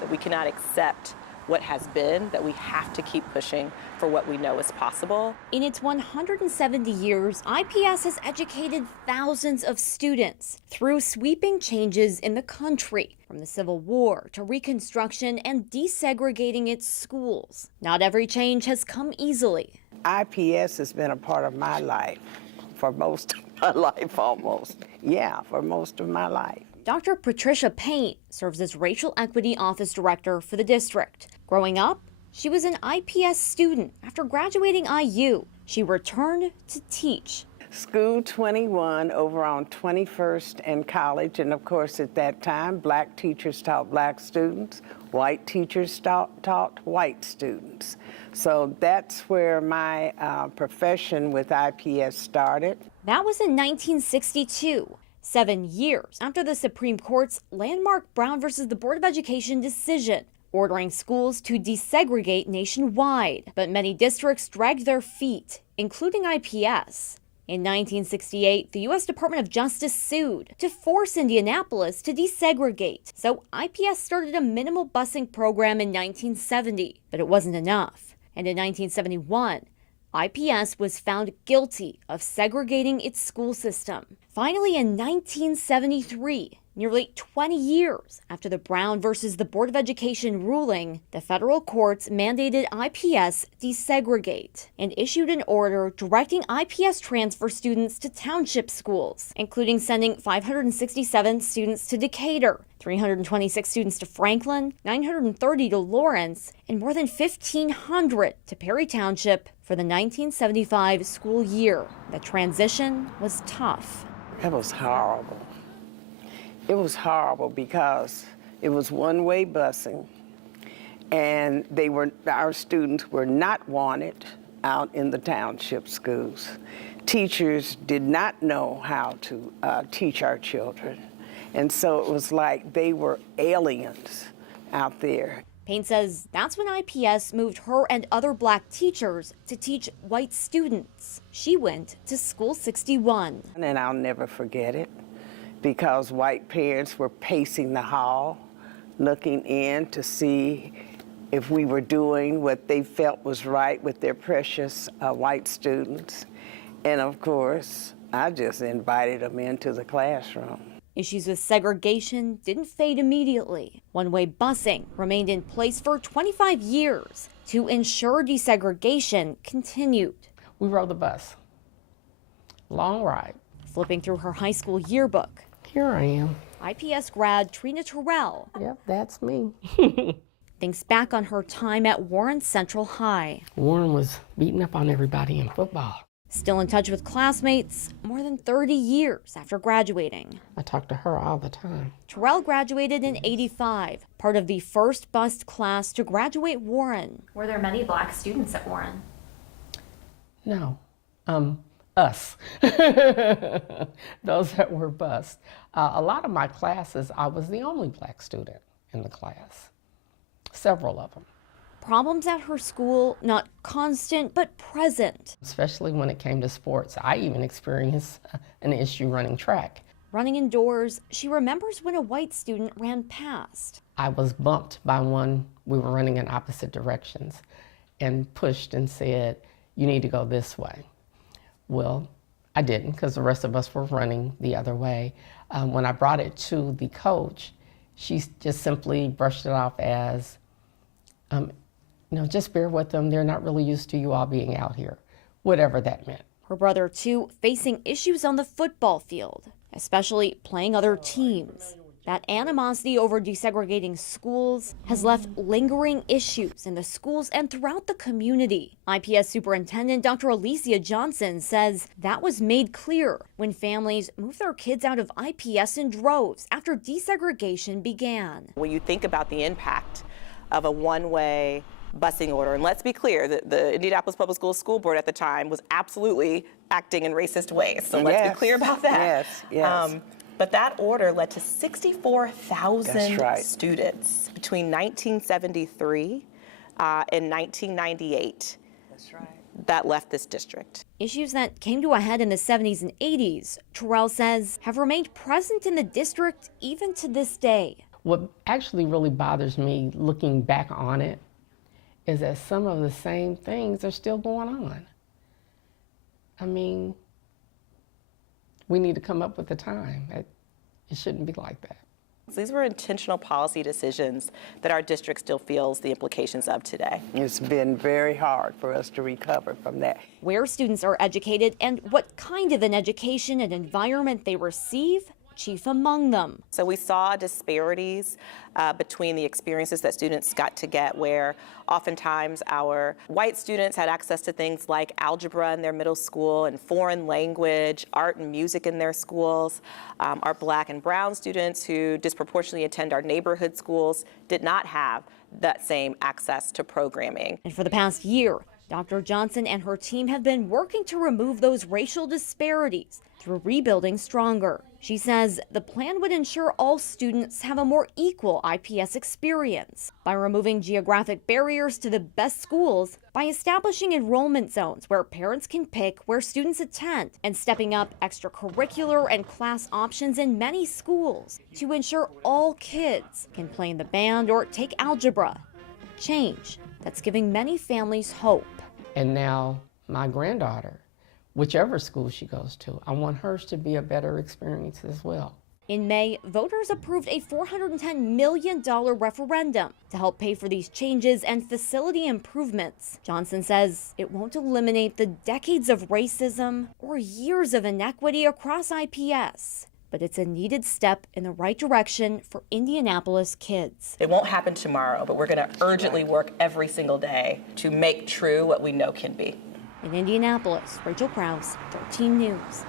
that we cannot accept what has been, that we have to keep pushing for what we know is possible. In its 170 years, IPS has educated thousands of students through sweeping changes in the country, from the Civil War to Reconstruction and desegregating its schools. Not every change has come easily. IPS has been a part of my life for most of my life, almost. Yeah, for most of my life. Dr. Patricia Paint serves as Racial Equity Office Director for the district. Growing up, she was an IPS student. After graduating IU, she returned to teach. School 21 over on 21st and College, and of course at that time, black teachers taught black students, white teachers taught white students. So that's where my profession with IPS started. That was in 1962. 7 years after the Supreme Court's landmark Brown versus the Board of Education decision, ordering schools to desegregate nationwide. But many districts dragged their feet, including IPS. In 1968, the U.S. Department of Justice sued to force Indianapolis to desegregate. So IPS started a minimal busing program in 1970, but it wasn't enough. And in 1971, IPS was found guilty of segregating its school system. Finally, in 1973, nearly 20 years after the Brown versus the Board of Education ruling, the federal courts mandated IPS desegregate and issued an order directing IPS transfer students to township schools, including sending 567 students to Decatur, 326 students to Franklin, 930 to Lawrence, and more than 1,500 to Perry Township for the 1975 school year. The transition was tough. It was horrible. It was horrible because it was one-way busing, and our students were not wanted out in the township schools. Teachers did not know how to teach our children, and so it was like they were aliens out there. Payne says that's when IPS moved her and other black teachers to teach white students. She went to School 61. And I'll never forget it, because white parents were pacing the hall, looking in to see if we were doing what they felt was right with their precious white students. And of course, I just invited them into the classroom. Issues with segregation didn't fade immediately. One-way busing remained in place for 25 years to ensure desegregation continued. We rode the bus. Long ride. Flipping through her high school yearbook, Here I am. IPS grad Trina Terrell Yep, that's me. thinks back on her time at Warren Central High. Warren was beating up on everybody in football. Still in touch with classmates more than 30 years after graduating. I talk to her all the time. Terrell graduated in '85, part of the first bused class to graduate Warren. Were there many black students at Warren? No, us. Those that were bused. A lot of my classes, I was the only black student in the class. Several of them. Problems at her school, not constant, but present. Especially when it came to sports. I even experienced an issue running track. Running indoors, she remembers when a white student ran past. I was bumped by one. We were running in opposite directions and pushed and said, "You need to go this way." Well, I didn't, because the rest of us were running the other way. When I brought it to the coach, she just simply brushed it off as, just bear with them. They're not really used to you all being out here, whatever that meant. Her brother, too, facing issues on the football field, especially playing other teams. That animosity over desegregating schools has left lingering issues in the schools and throughout the community. IPS Superintendent Dr. Alicia Johnson says that was made clear when families moved their kids out of IPS in droves after desegregation began. When you think about the impact of a one-way busing order, and let's be clear, the Indianapolis Public Schools School Board at the time was absolutely acting in racist ways, so let's be clear about that. Yes. But that order led to 64,000 right. students between 1973 and 1998 that left this district. Issues that came to a head in the 70s and 80s, Terrell says, have remained present in the district even to this day. What actually really bothers me looking back on it is that some of the same things are still going on. I mean, we need to come up with a time. It shouldn't be like that. These were intentional policy decisions that our district still feels the implications of today. It's been very hard for us to recover from that. Where students are educated and what kind of an education and environment they receive, chief among them. So we saw disparities between the experiences that students got to get, where oftentimes our white students had access to things like algebra in their middle school and foreign language, art and music in their schools. Our black and brown students who disproportionately attend our neighborhood schools did not have that same access to programming. And for the past year, Dr. Johnson and her team have been working to remove those racial disparities through Rebuilding Stronger. She says the plan would ensure all students have a more equal IPS experience by removing geographic barriers to the best schools, by establishing enrollment zones where parents can pick where students attend, and stepping up extracurricular and class options in many schools to ensure all kids can play in the band or take algebra. Change that's giving many families hope. And now my granddaughter, whichever school she goes to, I want hers to be a better experience as well. In May, voters approved a $410 million referendum to help pay for these changes and facility improvements. Johnson says it won't eliminate the decades of racism or years of inequity across IPS, but it's a needed step in the right direction for Indianapolis kids. It won't happen tomorrow, but we're going to urgently work every single day to make true what we know can be. In Indianapolis, Rachel Krause, 13 News.